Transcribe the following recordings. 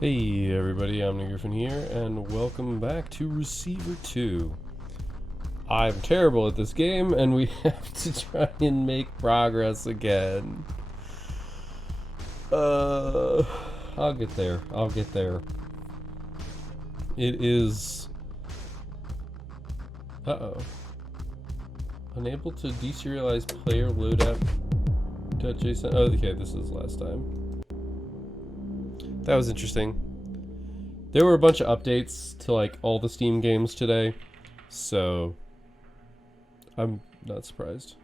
Hey everybody, Omni Griffin here, and welcome back to Receiver 2. I'm terrible at this game, and we have to try and make progress again. I'll get there. It is... Unable to deserialize player loadout.json. Oh, okay, this is last time. That was interesting. There were a bunch of updates to like all the Steam games today, so I'm not surprised.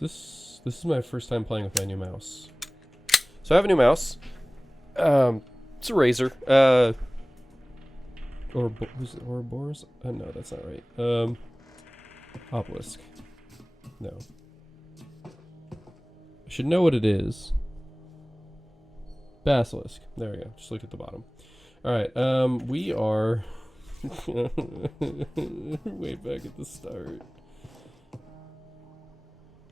This is my first time playing with my new mouse. So I have a new mouse. It's a Razer. Was it Ouroboros? No, that's not right. Obelisk. No. I should know what it is. Basilisk. There we go. Just look at the bottom. Alright, we are... way back at the start.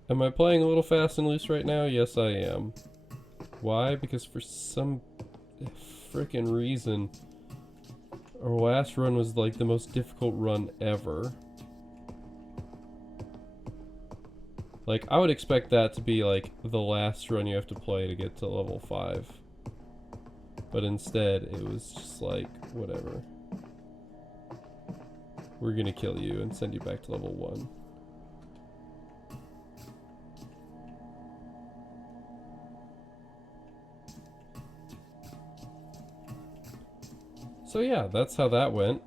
Am I playing a little fast and loose right now? Yes, I am. Why? Because for some frickin' reason, our last run was like the most difficult run ever. Like, I would expect that to be like the last run you have to play to get to level 5. But instead, it was just like, whatever. We're gonna kill you and send you back to level 1. So yeah, that's how that went.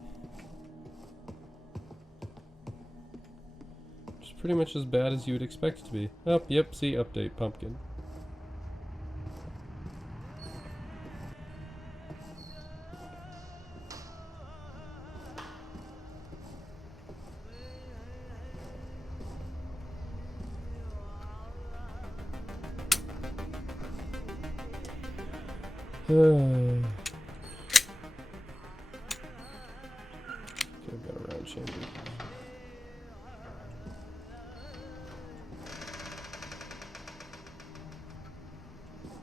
Just pretty much as bad as you would expect it to be. Oh, yep, see, update, pumpkin. I've got a round chamber.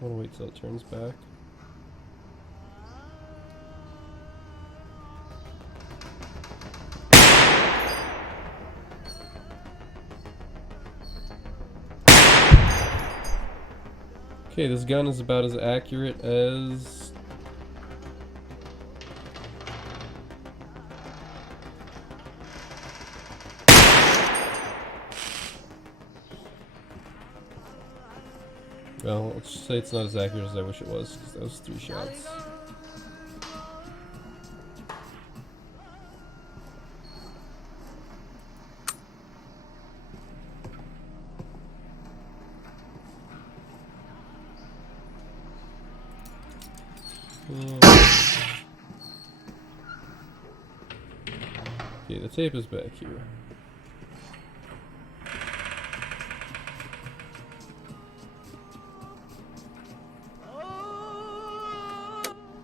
I want to wait till it turns back. Okay, this gun is about as accurate as... Well, let's just say it's not as accurate as I wish it was, because that was 3 shots. Okay, the tape is back here.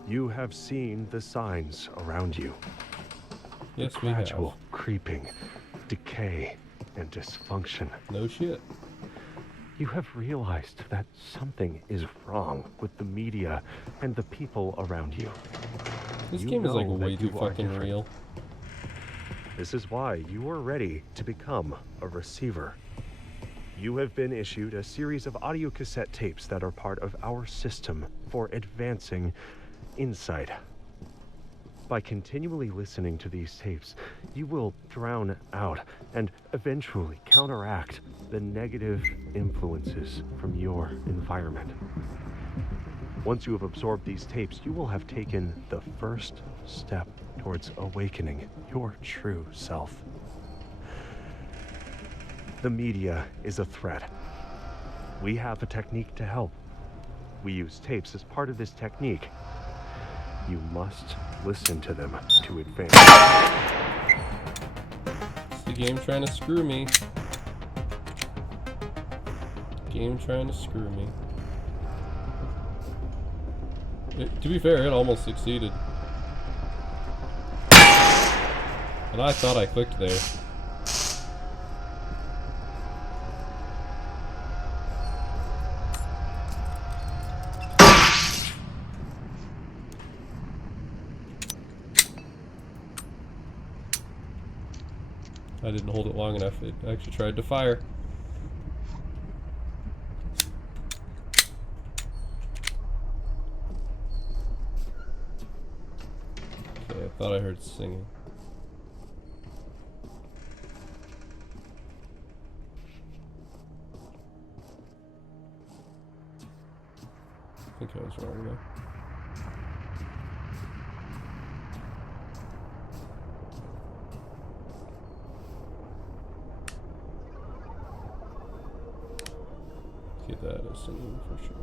You have seen the signs around you. Yes, we have. Gradual creeping, decay, and dysfunction. No shit. You have realized that something is wrong with the media and the people around you. This game is like way too fucking real. This is why you are ready to become a receiver. You have been issued a series of audio cassette tapes that are part of our system for advancing insight. By continually listening to these tapes, you will drown out and eventually counteract the negative influences from your environment. Once you have absorbed these tapes, you will have taken the first step towards awakening your true self. The media is a threat. We have a technique to help. We use tapes as part of this technique. You must listen to them to advance. It's the game trying to screw me. Game trying to screw me. To be fair, it almost succeeded. And I thought I clicked there. I didn't hold it long enough. It actually tried to fire. Okay, I thought I heard singing. I think I was wrong though. Get that as singing for sure.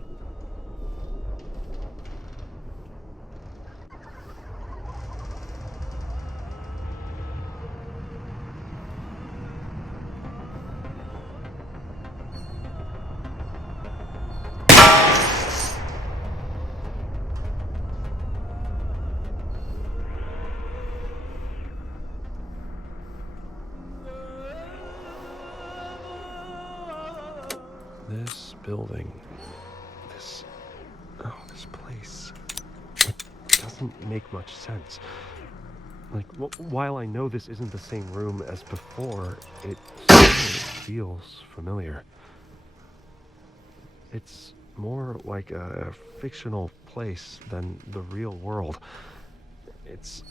This building, this place, it doesn't make much sense. Like, while I know this isn't the same room as before, it still feels familiar. It's more like a fictional place than the real world. It's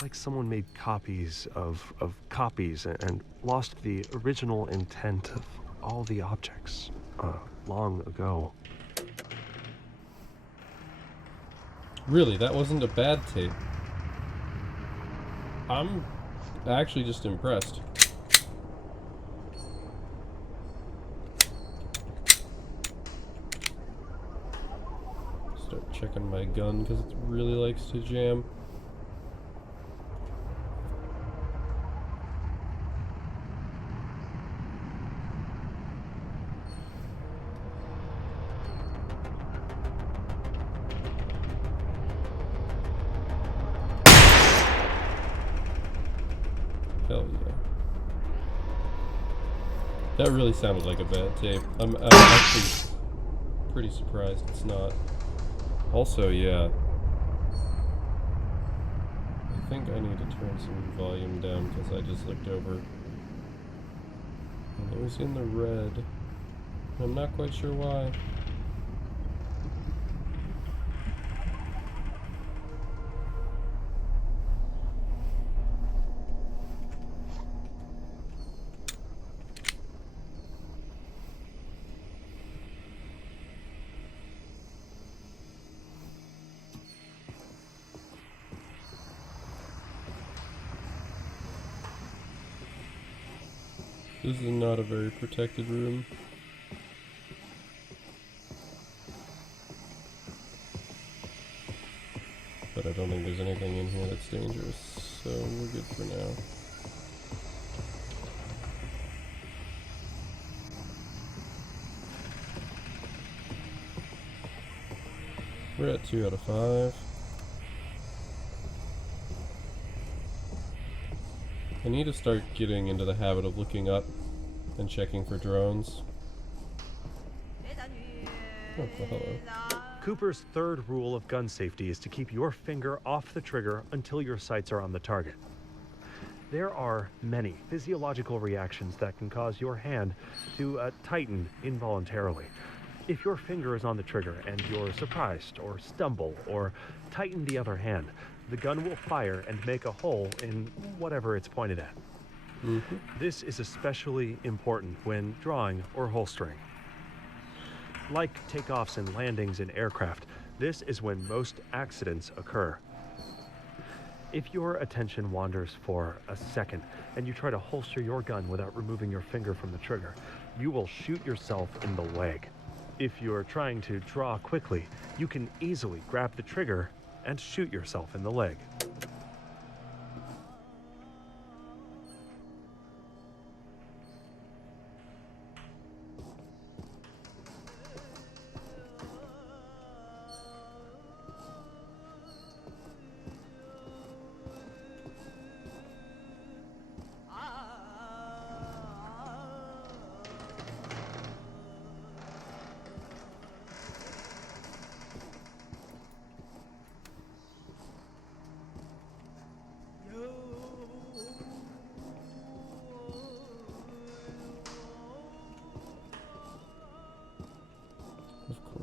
like someone made copies of copies and lost the original intent of all the objects long ago. Really, that wasn't a bad tape. I'm actually just impressed. Start checking my gun because it really likes to jam. Hell yeah. That really sounded like a bad tape. I'm actually pretty surprised it's not. Also, yeah. I think I need to turn some volume down because I just looked over and it was in the red. I'm not quite sure why. This is not a very protected room. But I don't think there's anything in here that's dangerous, so we're good for now. We're at 2 out of 5. I need to start getting into the habit of looking up and checking for drones. Oh, well, hello. Cooper's third rule of gun safety is to keep your finger off the trigger until your sights are on the target. There are many physiological reactions that can cause your hand to tighten involuntarily. If your finger is on the trigger and you're surprised or stumble or tighten the other hand, the gun will fire and make a hole in whatever it's pointed at. Mm-hmm. This is especially important when drawing or holstering. Like takeoffs and landings in aircraft, this is when most accidents occur. If your attention wanders for a second and you try to holster your gun without removing your finger from the trigger, you will shoot yourself in the leg. If you're trying to draw quickly, you can easily grab the trigger and shoot yourself in the leg.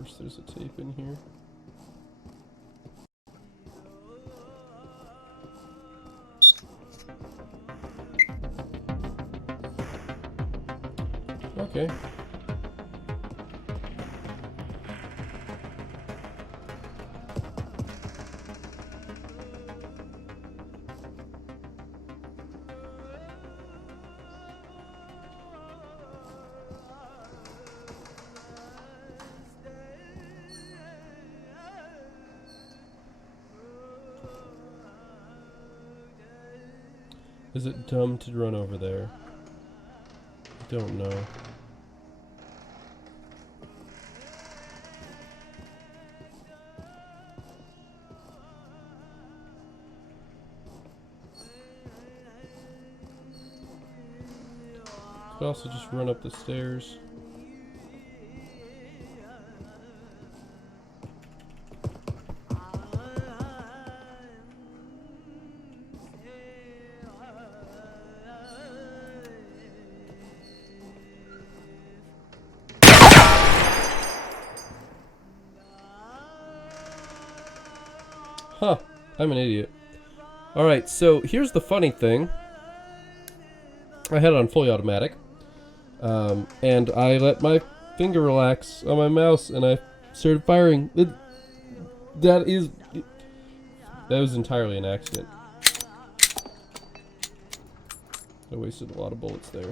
course, there's a tape in here. Okay. Is it dumb to run over there? I don't know. Could also just run up the stairs. Huh, I'm an idiot. Alright, so here's the funny thing. I had it on fully automatic. And I let my finger relax on my mouse and I started firing. That was entirely an accident. I wasted a lot of bullets there.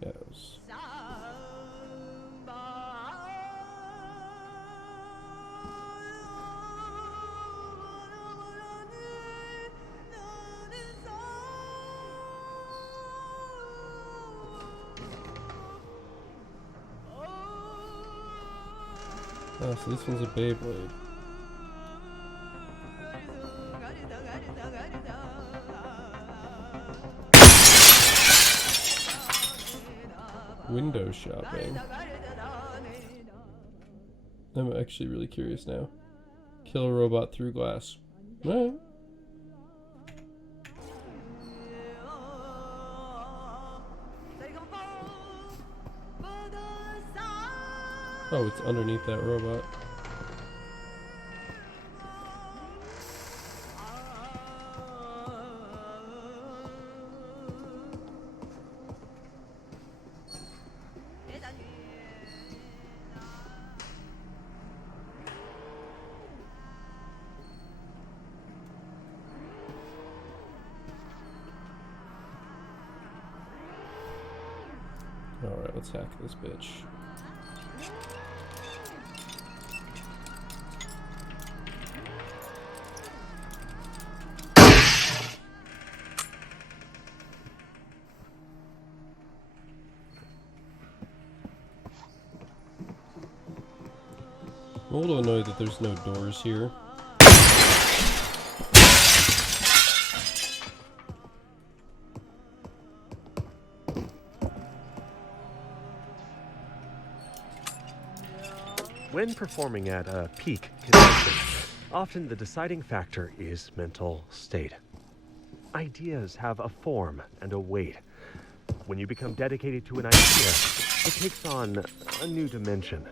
Yes. Oh, so this one's a Beyblade. Window shopping. I'm actually really curious now. Kill a robot through glass. Alright. Oh, it's underneath that robot. Alright, let's hack this bitch. I'm a little annoyed that there's no doors here. When performing at a peak condition, often the deciding factor is mental state. Ideas have a form and a weight. When you become dedicated to an idea, it takes on a new dimension.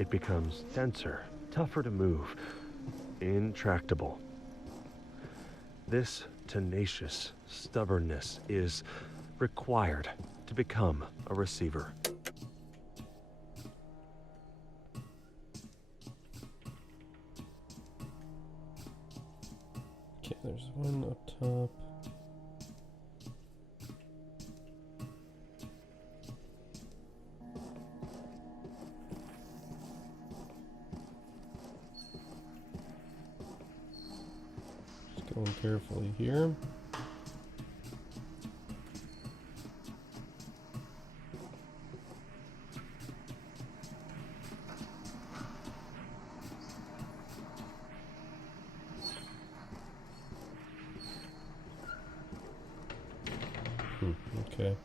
It becomes denser, tougher to move, intractable. This tenacious stubbornness is required to become a receiver. Okay, there's one up top. Just going carefully here. Okay.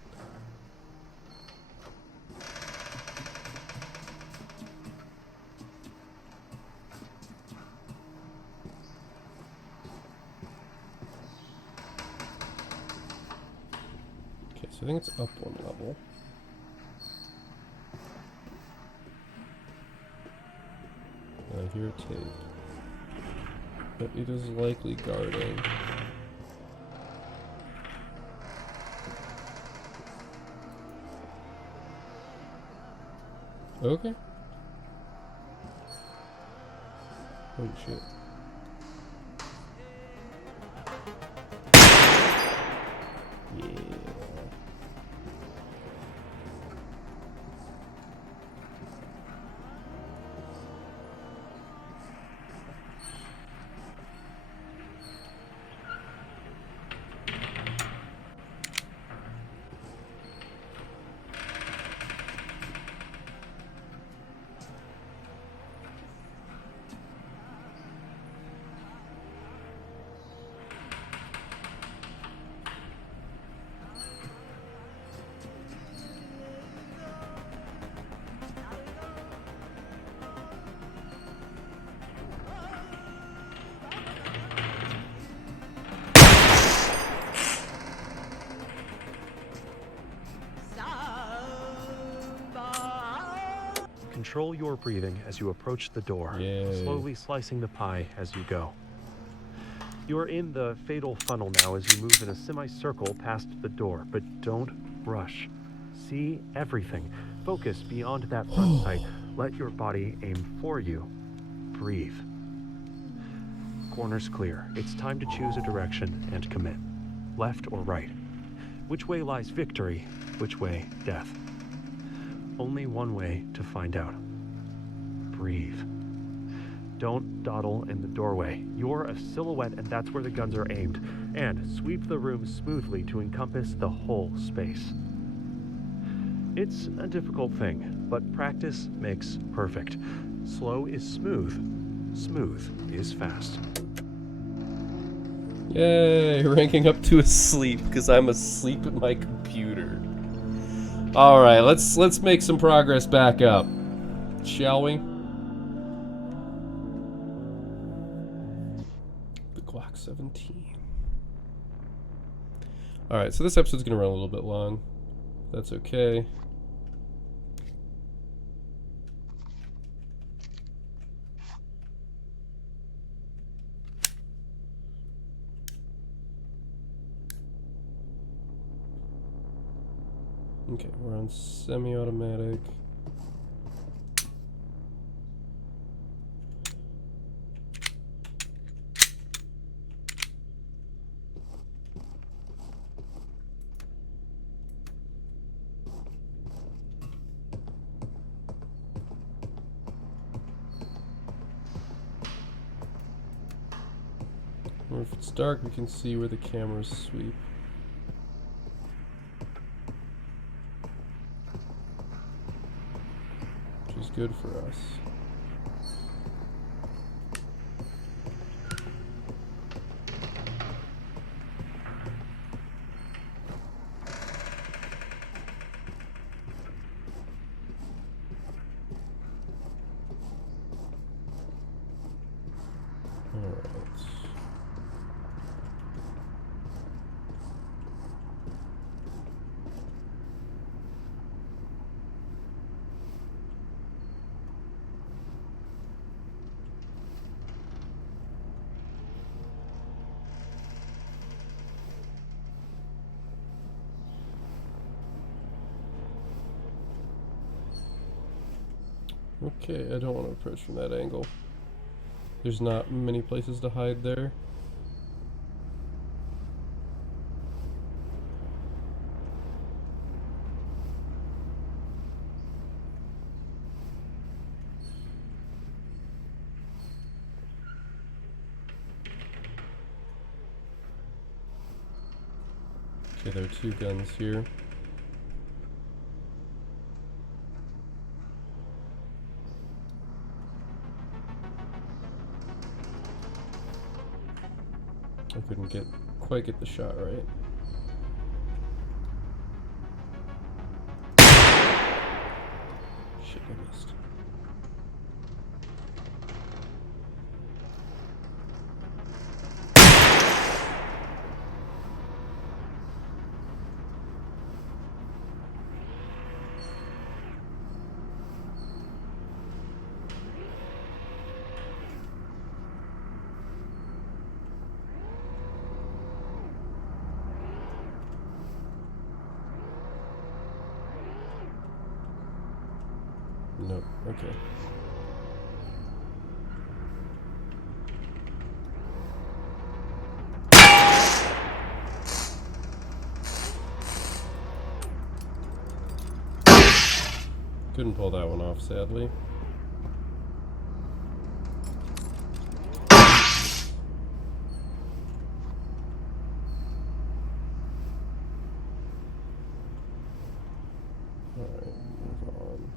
So I think it's up one level. I hear tape. But it is likely guarding. Okay. Holy shit. Yeah. Control your breathing as you approach the door, Yay. slowly slicing the pie as you go. You're in the fatal funnel now as you move in a semicircle past the door, but don't rush. See everything. Focus beyond that front sight. Let your body aim for you. Breathe. Corners clear. It's time to choose a direction and commit. Left or right? Which way lies victory? Which way death? Only one way to find out. Breathe. Don't dawdle in the doorway. You're a silhouette and that's where the guns are aimed. And sweep the room smoothly to encompass the whole space. It's a difficult thing, but practice makes perfect. Slow is smooth. Smooth is fast. Yay, ranking up to asleep because I'm asleep at my computer. All right, let's make some progress back up, shall we? The Glock 17. All right, so this episode's gonna run a little bit long. That's okay. Okay, we're on semi-automatic. Or if it's dark, we can see where the cameras sweep. Which is good for us. Okay, I don't want to approach from that angle. There's not many places to hide there. Okay, there are two guns here. I couldn't quite get the shot right. Shit, I missed. Nope. Okay. Couldn't pull that one off, sadly. Alright, move on.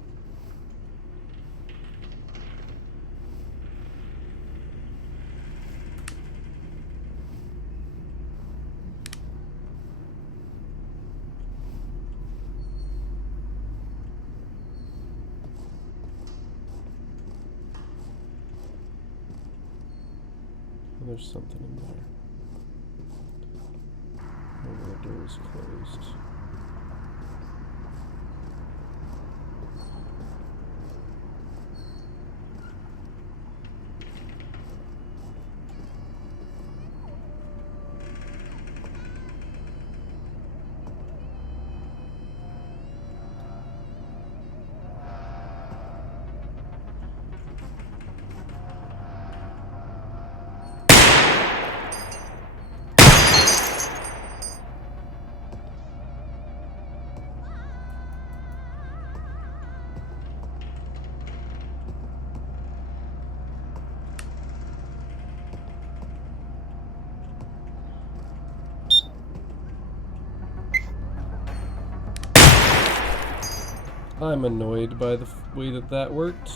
There's something in there. Maybe the door is closed. I'm annoyed by the way that that worked.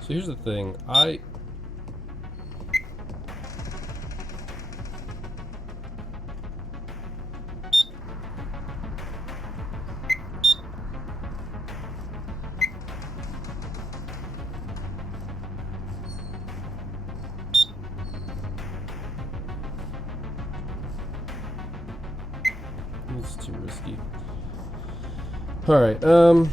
So here's the thing, it's too risky. Alright, so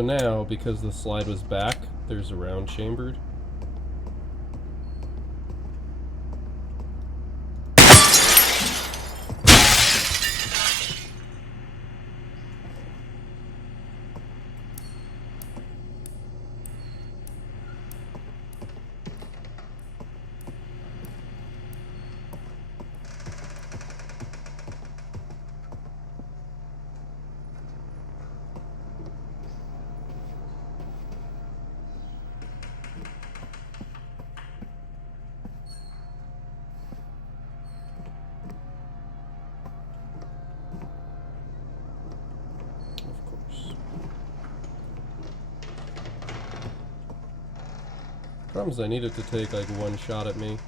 now, because the slide was back, there's a round chambered. Problem is I need it to take like one shot at me.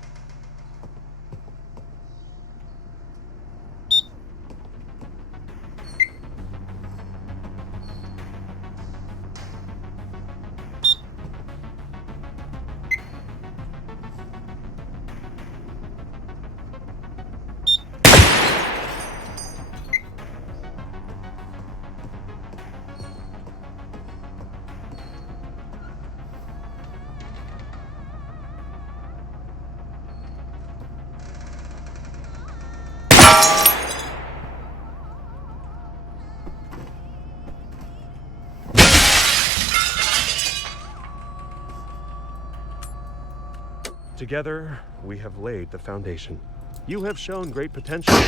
Together, we have laid the foundation. You have shown great potential,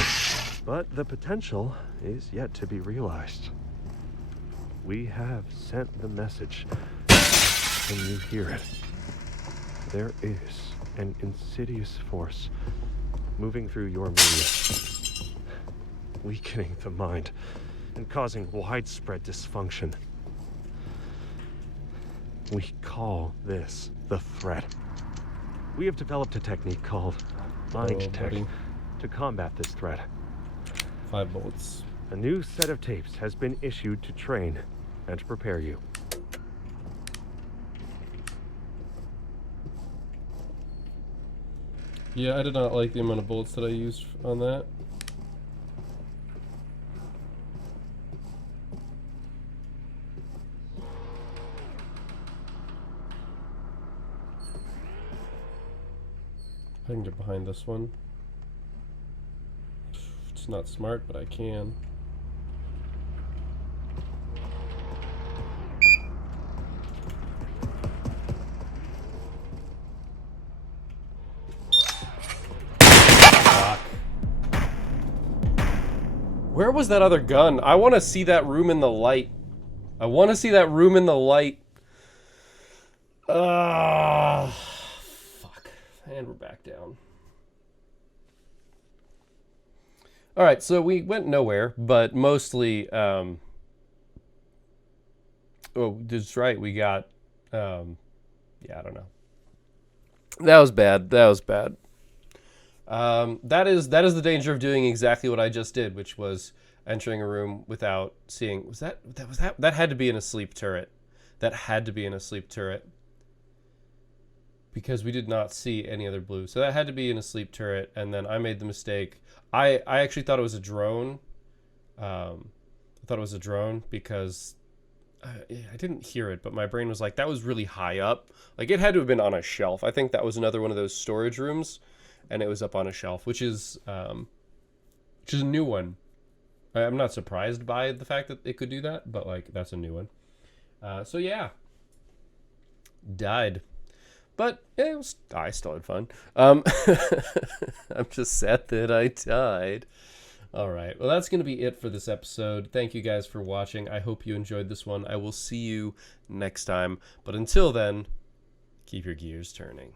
but the potential is yet to be realized. We have sent the message. Can you hear it? There is an insidious force moving through your media, weakening the mind and causing widespread dysfunction. We call this the threat. We have developed a technique called Mind Tech to combat this threat. 5 bullets. A new set of tapes has been issued to train and prepare you. Yeah, I did not like the amount of bullets that I used on that. I can get behind this one. It's not smart, but I can. Fuck. Where was that other gun? I want to see that room in the light. I want to see that room in the light. Fuck. And we're back down. Alright, so we went nowhere, but mostly, oh, that's right, we got, yeah, I don't know. That was bad, that was bad. That is the danger of doing exactly what I just did, which was entering a room without seeing, that had to be in a sleep turret. That had to be in a sleep turret. Because we did not see any other blue. So that had to be in a sleep turret, and then I made the mistake. I actually thought it was a drone. I thought it was a drone because I didn't hear it, but my brain was like, that was really high up. Like, it had to have been on a shelf. I think that was another one of those storage rooms, and it was up on a shelf, which is a new one. I'm not surprised by the fact that it could do that, but, like, that's a new one. So, yeah. Died. But I still had fun. I'm just sad that I died. All right. Well, that's going to be it for this episode. Thank you guys for watching. I hope you enjoyed this one. I will see you next time. But until then, keep your gears turning.